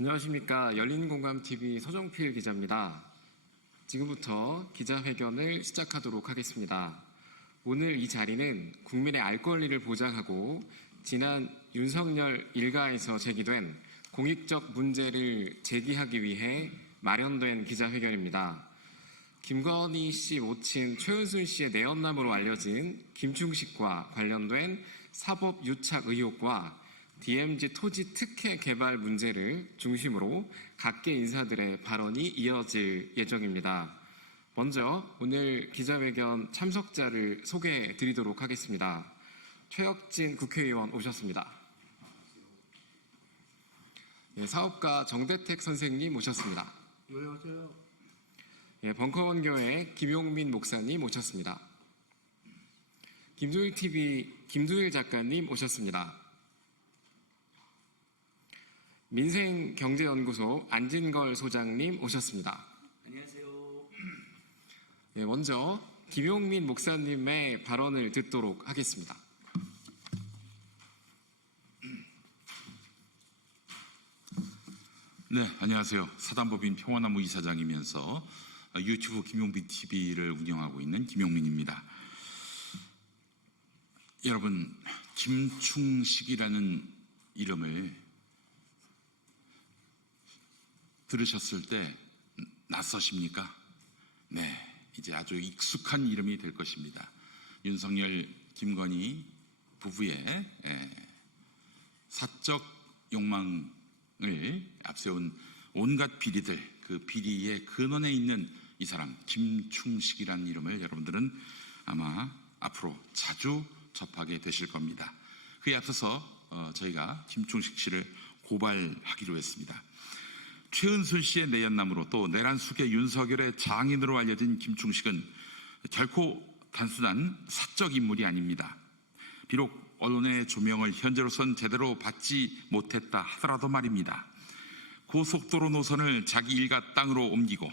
안녕하십니까. 열린공감TV 서정필 기자입니다. 지금부터 기자회견을 시작하도록 하겠습니다. 오늘 이 자리는 국민의 알 권리를 보장하고 지난 윤석열 일가에서 제기된 공익적 문제를 제기하기 위해 마련된 기자회견입니다. 김건희 씨 모친 최은순 씨의 내연남으로 알려진 김충식과 관련된 사법 유착 의혹과 DMZ 토지 특혜 개발 문제를 중심으로 각계 인사들의 발언이 이어질 예정입니다. 먼저 오늘 기자회견 참석자를 소개해 드리도록 하겠습니다. 최혁진 국회의원 오셨습니다. 사업가 정대택 선생님 오셨습니다. 안녕하세요. 벙커원교회 김용민 목사님 오셨습니다. 김두일TV 김두일 작가님 오셨습니다. 민생경제연구소 안진걸 소장님 오셨습니다. 안녕하세요. 먼저 김용민 목사님의 발언을 듣도록 하겠습니다. 네, 안녕하세요. 사단법인 평화나무 이사장이면서 유튜브 김용빈 TV를 운영하고 있는 김용민입니다. 여러분, 김충식이라는 이름을 들으셨을 때 낯서십니까? 네, 이제 아주 익숙한 이름이 될 것입니다. 윤석열, 김건희 부부의 사적 욕망을 앞세운 온갖 비리들, 그 비리의 근원에 있는 이 사람 김충식이라는 이름을 여러분들은 아마 앞으로 자주 접하게 되실 겁니다. 그에 앞서서 저희가 김충식 씨를 고발하기로 했습니다. 최은순 씨의 내연남으로 또 내란숙의 윤석열의 장인으로 알려진 김충식은 결코 단순한 사적 인물이 아닙니다. 비록 언론의 조명을 현재로선 제대로 받지 못했다 하더라도 말입니다. 고속도로 노선을 자기 일가 땅으로 옮기고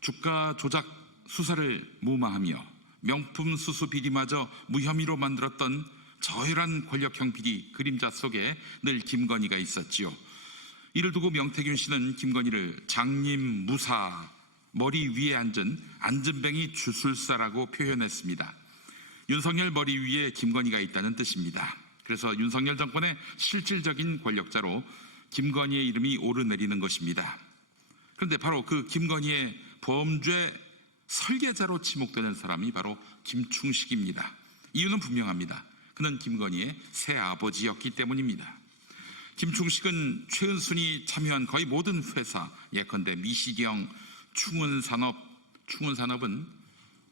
주가 조작 수사를 무마하며 명품 수수 비리마저 무혐의로 만들었던 저열한 권력형 비리 그림자 속에 늘 김건희가 있었지요. 이를 두고 명태균 씨는 김건희를 장님 무사 머리 위에 앉은 안전뱅이 주술사라고 표현했습니다. 윤석열 머리 위에 김건희가 있다는 뜻입니다. 그래서 윤석열 정권의 실질적인 권력자로 김건희의 이름이 오르내리는 것입니다. 그런데 바로 그 김건희의 범죄 설계자로 지목되는 사람이 바로 김충식입니다. 이유는 분명합니다. 그는 김건희의 새아버지였기 때문입니다. 김충식은 최은순이 참여한 거의 모든 회사, 예컨대 미시경, 충운산업은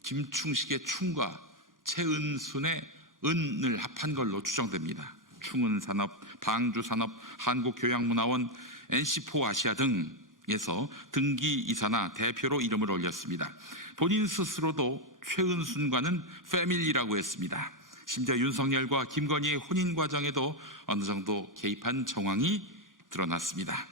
김충식의 충과 최은순의 은을 합한 걸로 추정됩니다. 충운산업, 방주산업, 한국교양문화원, NC4 아시아 등에서 등기이사나 대표로 이름을 올렸습니다. 본인 스스로도 최은순과는 패밀리라고 했습니다. 심지어 윤석열과 김건희의 혼인 과정에도 어느 정도 개입한 정황이 드러났습니다.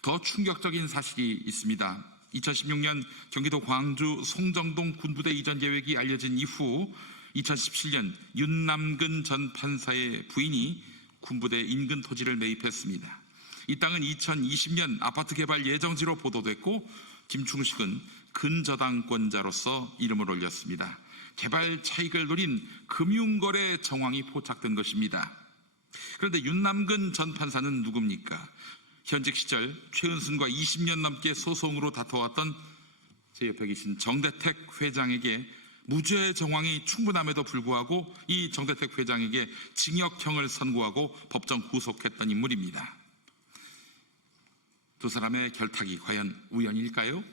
더 충격적인 사실이 있습니다. 2016년 경기도 광주 송정동 군부대 이전 계획이 알려진 이후 2017년 윤남근 전 판사의 부인이 군부대 인근 토지를 매입했습니다. 이 땅은 2020년 아파트 개발 예정지로 보도됐고 김충식은 근저당권자로서 이름을 올렸습니다. 개발 차익을 노린 금융거래 정황이 포착된 것입니다. 그런데 윤남근 전 판사는 누굽니까? 현직 시절 최은순과 20년 넘게 소송으로 다퉈왔던 제 옆에 계신 정대택 회장에게 무죄 정황이 충분함에도 불구하고 이 정대택 회장에게 징역형을 선고하고 법정 구속했던 인물입니다. 두 사람의 결탁이 과연 우연일까요?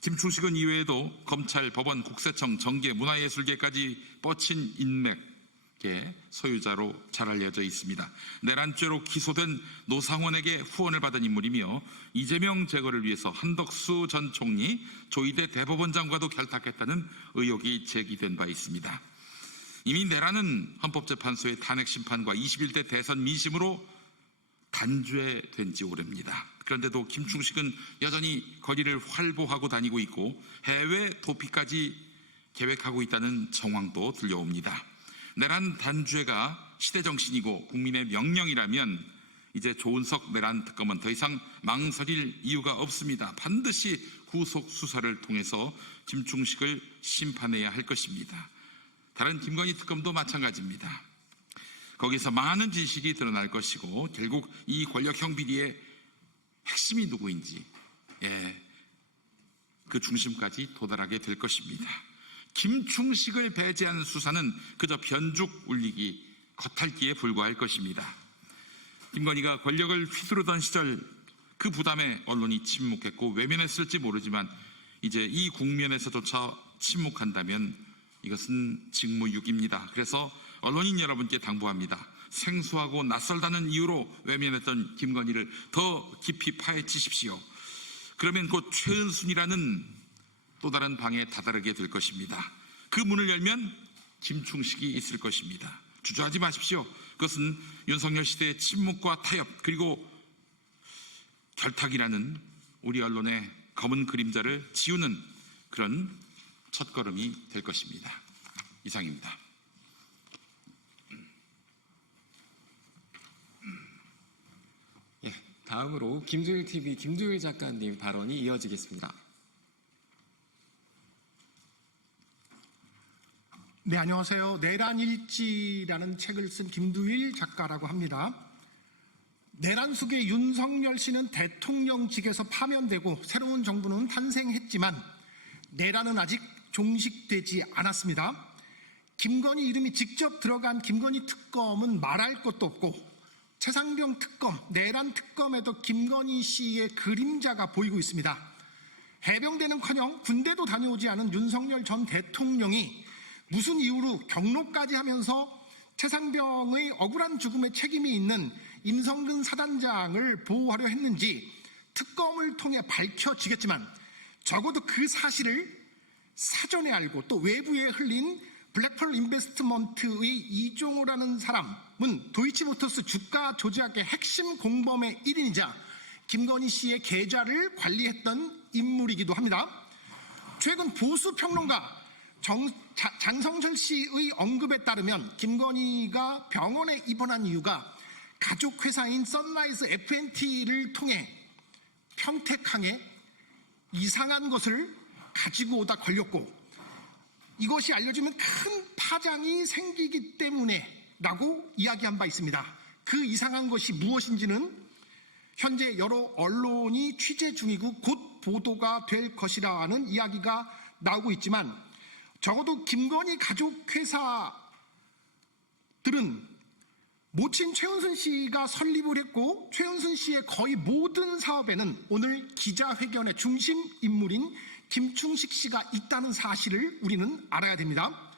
김충식은 이외에도 검찰, 법원, 국세청, 정계, 문화예술계까지 뻗친 인맥의 소유자로 잘 알려져 있습니다. 내란죄로 기소된 노상원에게 후원을 받은 인물이며 이재명 제거를 위해서 한덕수 전 총리, 조희대 대법원장과도 결탁했다는 의혹이 제기된 바 있습니다. 이미 내란은 헌법재판소의 탄핵 심판과 21대 대선 민심으로 단죄된 지 오래입니다. 그런데도 김충식은 여전히 거리를 활보하고 다니고 있고 해외 도피까지 계획하고 있다는 정황도 들려옵니다. 내란 단죄가 시대정신이고 국민의 명령이라면 이제 조은석 내란 특검은 더 이상 망설일 이유가 없습니다. 반드시 구속 수사를 통해서 김충식을 심판해야 할 것입니다. 다른 김건희 특검도 마찬가지입니다. 거기서 많은 진실이 드러날 것이고 결국 이 권력형 비리의 핵심이 누구인지 그 중심까지 도달하게 될 것입니다. 김충식을 배제한 수사는 그저 변죽 울리기 겉핥기에 불과할 것입니다. 김건희가 권력을 휘두르던 시절 그 부담에 언론이 침묵했고 외면했을지 모르지만 이제 이 국면에서조차 침묵한다면 이것은 직무유기입니다. 그래서 언론인 여러분께 당부합니다. 생소하고 낯설다는 이유로 외면했던 김건희를 더 깊이 파헤치십시오. 그러면 곧 최은순이라는 또 다른 방에 다다르게 될 것입니다. 그 문을 열면 김충식이 있을 것입니다. 주저하지 마십시오. 그것은 윤석열 시대의 침묵과 타협 그리고 결탁이라는 우리 언론의 검은 그림자를 지우는 그런 첫걸음이 될 것입니다. 이상입니다. 다음으로 김두일TV 김두일 작가님 발언이 이어지겠습니다. 네, 안녕하세요. 내란일지라는 책을 쓴 김두일 작가라고 합니다. 내란 속에 윤석열 씨는 대통령직에서 파면되고 새로운 정부는 탄생했지만 내란은 아직 종식되지 않았습니다. 김건희 이름이 직접 들어간 김건희 특검은 말할 것도 없고 최상병 특검, 내란 특검에도 김건희 씨의 그림자가 보이고 있습니다. 해병대는커녕 군대도 다녀오지 않은 윤석열 전 대통령이 무슨 이유로 경로까지 하면서 최상병의 억울한 죽음에 책임이 있는 임성근 사단장을 보호하려 했는지 특검을 통해 밝혀지겠지만 적어도 그 사실을 사전에 알고 또 외부에 흘린 블랙펄 인베스트먼트의 이종우라는 사람은 도이치모터스 주가 조작의 핵심 공범의 1인이자 김건희 씨의 계좌를 관리했던 인물이기도 합니다. 최근 보수 평론가 장성철 씨의 언급에 따르면 김건희가 병원에 입원한 이유가 가족회사인 선라이즈 FNT를 통해 평택항에 이상한 것을 가지고 오다 걸렸고 이것이 알려지면 큰 파장이 생기기 때문에 라고 이야기한 바 있습니다. 그 이상한 것이 무엇인지는 현재 여러 언론이 취재 중이고 곧 보도가 될 것이라는 이야기가 나오고 있지만 적어도 김건희 가족회사들은 모친 최은순 씨가 설립을 했고 최은순 씨의 거의 모든 사업에는 오늘 기자회견의 중심 인물인 김충식 씨가 있다는 사실을 우리는 알아야 됩니다.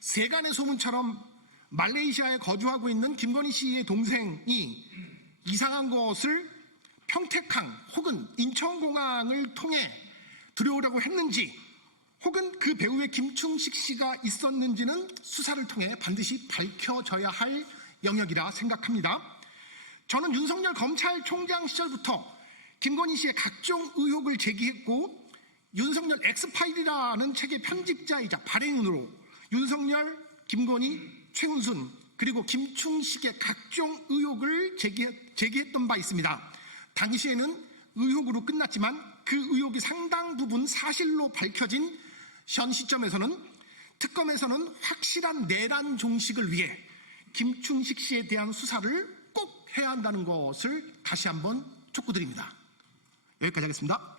세간의 소문처럼 말레이시아에 거주하고 있는 김건희 씨의 동생이 이상한 것을 평택항 혹은 인천공항을 통해 들여오려고 했는지 혹은 그 배후에 김충식 씨가 있었는지는 수사를 통해 반드시 밝혀져야 할 영역이라 생각합니다. 저는 윤석열 검찰총장 시절부터 김건희 씨의 각종 의혹을 제기했고 윤석열 엑스파일이라는 책의 편집자이자 발행인으로 윤석열, 김건희, 최은순 그리고 김충식의 각종 의혹을 제기했던 바 있습니다. 당시에는 의혹으로 끝났지만 그 의혹이 상당 부분 사실로 밝혀진 현 시점에서는 특검에서는 확실한 내란 종식을 위해 김충식 씨에 대한 수사를 꼭 해야 한다는 것을 다시 한번 촉구드립니다. 여기까지 하겠습니다.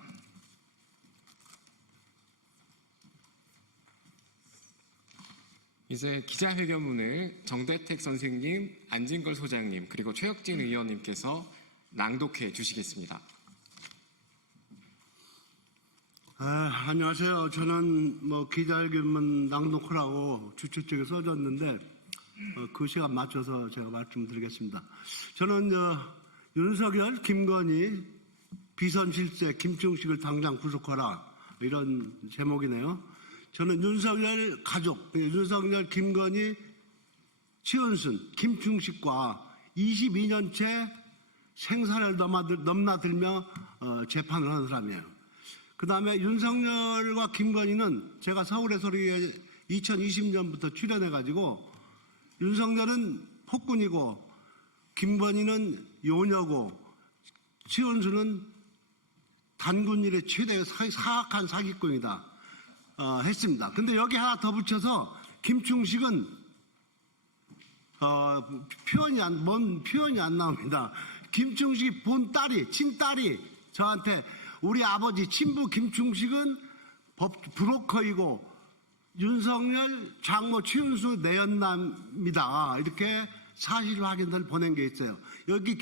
이제 기자회견문을 정대택 선생님, 안진걸 소장님, 그리고 최혁진 의원님께서 낭독해 주시겠습니다. 안녕하세요. 저는 기자회견문 낭독하라고 주최 쪽에 써줬는데 그 시간 맞춰서 제가 말씀드리겠습니다. 저는 윤석열, 김건희, 비선실세, 김충식을 당장 구속하라 이런 제목이네요. 저는 윤석열 가족, 윤석열, 김건희, 최은순, 김충식과 22년째 생사를 넘나들며 재판을 하는 사람이에요. 그 다음에 윤석열과 김건희는 제가 서울의 소리에 2020년부터 출연해가지고 윤석열은 폭군이고 김건희는 요녀고 최은수는 단군 일의 최대 사악한 사기꾼이다 했습니다. 근데 여기 하나 더 붙여서 김충식은 표현이 안 나옵니다. 김충식 본 딸이 친딸이 저한테 우리 아버지 친부 김충식은 브로커이고 윤석열 장모 최은수 내연남이다 이렇게 사실 확인을 보낸 게 있어요. 여기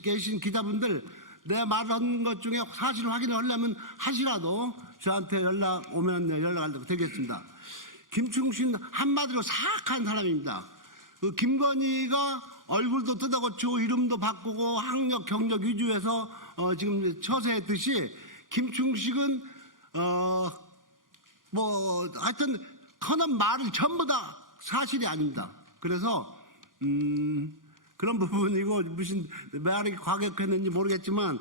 계신 기자분들 내 말한 것 중에 사실 확인을 하려면 하시라도 저한테 연락 오면 연락을 드리겠습니다. 김충식은 한마디로 사악한 사람입니다. 그 김건희가 얼굴도 뜯어고치고 이름도 바꾸고 학력 경력 위주해서 지금 처세했듯이 김충식은 하여튼 커는 말이 전부 다 사실이 아닙니다. 그래서 그런 부분이고 무슨 말이 과격했는지 모르겠지만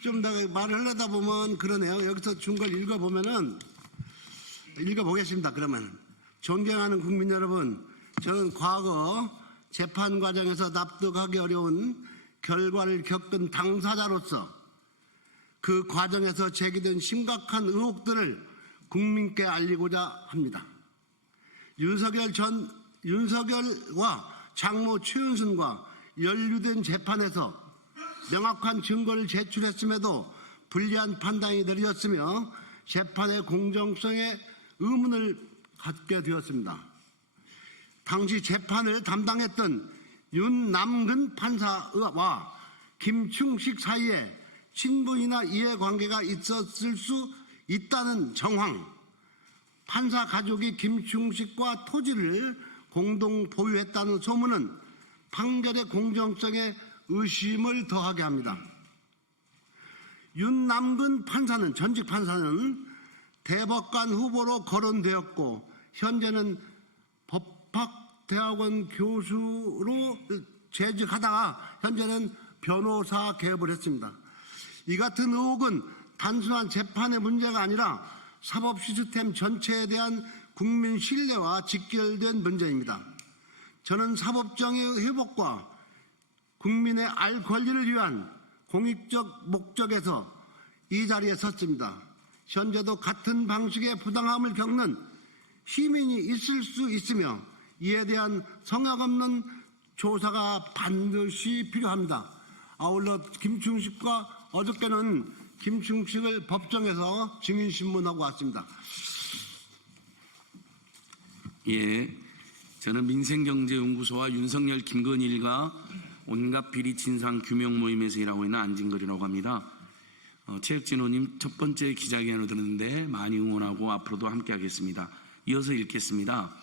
좀 더 말을 하려다 보면 그러네요. 여기서 준 걸 읽어보겠습니다. 그러면 존경하는 국민 여러분, 저는 과거 재판 과정에서 납득하기 어려운 결과를 겪은 당사자로서 그 과정에서 제기된 심각한 의혹들을 국민께 알리고자 합니다. 윤석열과 장모 최은순과 연루된 재판에서 명확한 증거를 제출했음에도 불리한 판단이 내려졌으며 재판의 공정성에 의문을 갖게 되었습니다. 당시 재판을 담당했던 윤남근 판사와 김충식 사이에 친분이나 이해관계가 있었을 수 있다는 정황, 판사 가족이 김충식과 토지를 공동 보유했다는 소문은 판결의 공정성에 의심을 더하게 합니다. 윤남근 판사는 전직 판사는 대법관 후보로 거론되었고 현재는 법학대학원 교수로 재직하다가 현재는 변호사 개업을 했습니다. 이 같은 의혹은 단순한 재판의 문제가 아니라 사법 시스템 전체에 대한 국민 신뢰와 직결된 문제입니다. 저는 사법정의의 회복과 국민의 알 권리를 위한 공익적 목적에서 이 자리에 섰습니다. 현재도 같은 방식의 부당함을 겪는 시민이 있을 수 있으며 이에 대한 성역 없는 조사가 반드시 필요합니다. 아울러 김충식과 어저께는 김충식을 법정에서 증인신문하고 왔습니다. 예, 저는 민생경제연구소와 윤석열, 김건희 온갖 비리 진상 규명 모임에서 일하고 있는 안진걸이라고 합니다. 최혁진 의원님 첫 번째 기자회견을 들었는데 많이 응원하고 앞으로도 함께하겠습니다. 이어서 읽겠습니다.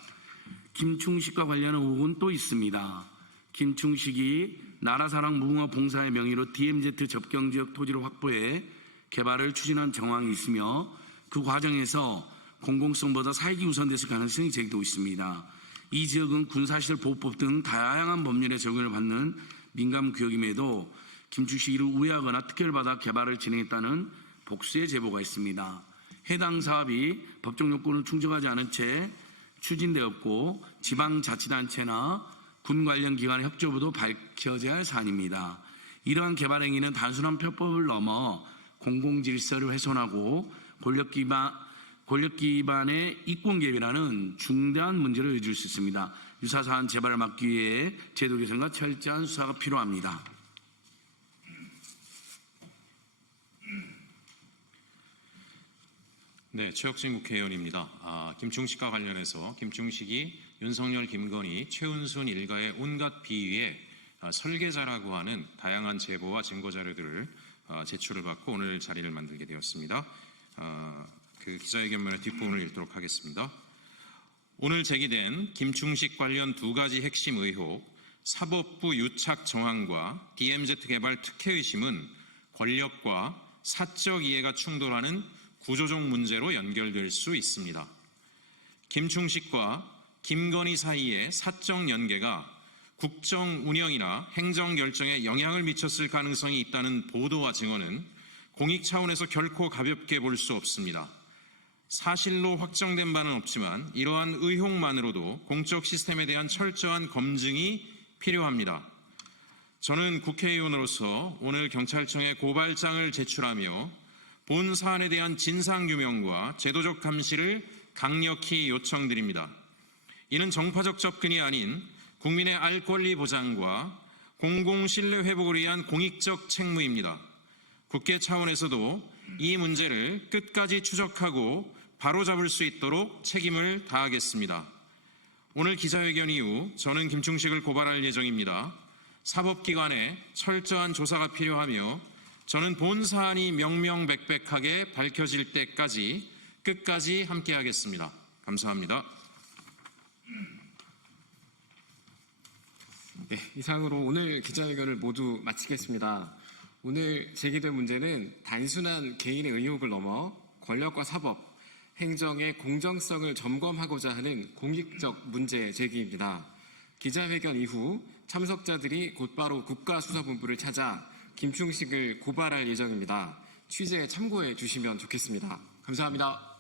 김충식과 관련한 의혹은 또 있습니다. 김충식이 나라사랑 무궁화 봉사의 명의로 DMZ 접경지역 토지를 확보해 개발을 추진한 정황이 있으며 그 과정에서 공공성보다 사익이 우선됐을 가능성이 제기되고 있습니다. 이 지역은 군사시설 보호법 등 다양한 법률의 적용을 받는 민감구역임에도 김충식 이를 우회하거나 특혜를 받아 개발을 진행했다는 복수의 제보가 있습니다. 해당 사업이 법정 요건을 충족하지 않은 채 추진되었고 지방자치단체나 군 관련 기관의 협조부도 밝혀져야 할 사안입니다. 이러한 개발 행위는 단순한 편법을 넘어 공공질서를 훼손하고 권력 기반의 이권 개입이라는 중대한 문제를 의질 수 있습니다. 유사 사안 재발을 막기 위해 제도 개선과 철저한 수사가 필요합니다. 네, 최혁진 국회의원입니다. 김충식과 관련해서 김충식이 윤석열, 김건희, 최은순 일가의 온갖 비위에 설계자라고 하는 다양한 제보와 증거 자료들을 제출을 받고 오늘 자리를 만들게 되었습니다. 그 기자회견문의 뒷부분을 읽도록 하겠습니다. 오늘 제기된 김충식 관련 두 가지 핵심 의혹, 사법부 유착 정황과 DMZ 개발 특혜 의심은 권력과 사적 이해가 충돌하는 구조적 문제로 연결될 수 있습니다. 김충식과 김건희 사이의 사적 연계가 국정 운영이나 행정 결정에 영향을 미쳤을 가능성이 있다는 보도와 증언은 공익 차원에서 결코 가볍게 볼 수 없습니다. 사실로 확정된 바는 없지만 이러한 의혹만으로도 공적 시스템에 대한 철저한 검증이 필요합니다. 저는 국회의원으로서 오늘 경찰청에 고발장을 제출하며 본 사안에 대한 진상규명과 제도적 감시를 강력히 요청드립니다. 이는 정파적 접근이 아닌 국민의 알 권리 보장과 공공신뢰 회복을 위한 공익적 책무입니다. 국회 차원에서도 이 문제를 끝까지 추적하고 바로잡을 수 있도록 책임을 다하겠습니다. 오늘 기자회견 이후 저는 김충식을 고발할 예정입니다. 사법기관에 철저한 조사가 필요하며 저는 본 사안이 명명백백하게 밝혀질 때까지 끝까지 함께하겠습니다. 감사합니다. 네, 이상으로 오늘 기자회견을 모두 마치겠습니다. 오늘 제기된 문제는 단순한 개인의 의혹을 넘어 권력과 사법, 행정의 공정성을 점검하고자 하는 공익적 문제 제기입니다. 기자회견 이후 참석자들이 곧바로 국가수사본부를 찾아 김충식을 고발할 예정입니다. 취재에 참고해 주시면 좋겠습니다. 감사합니다.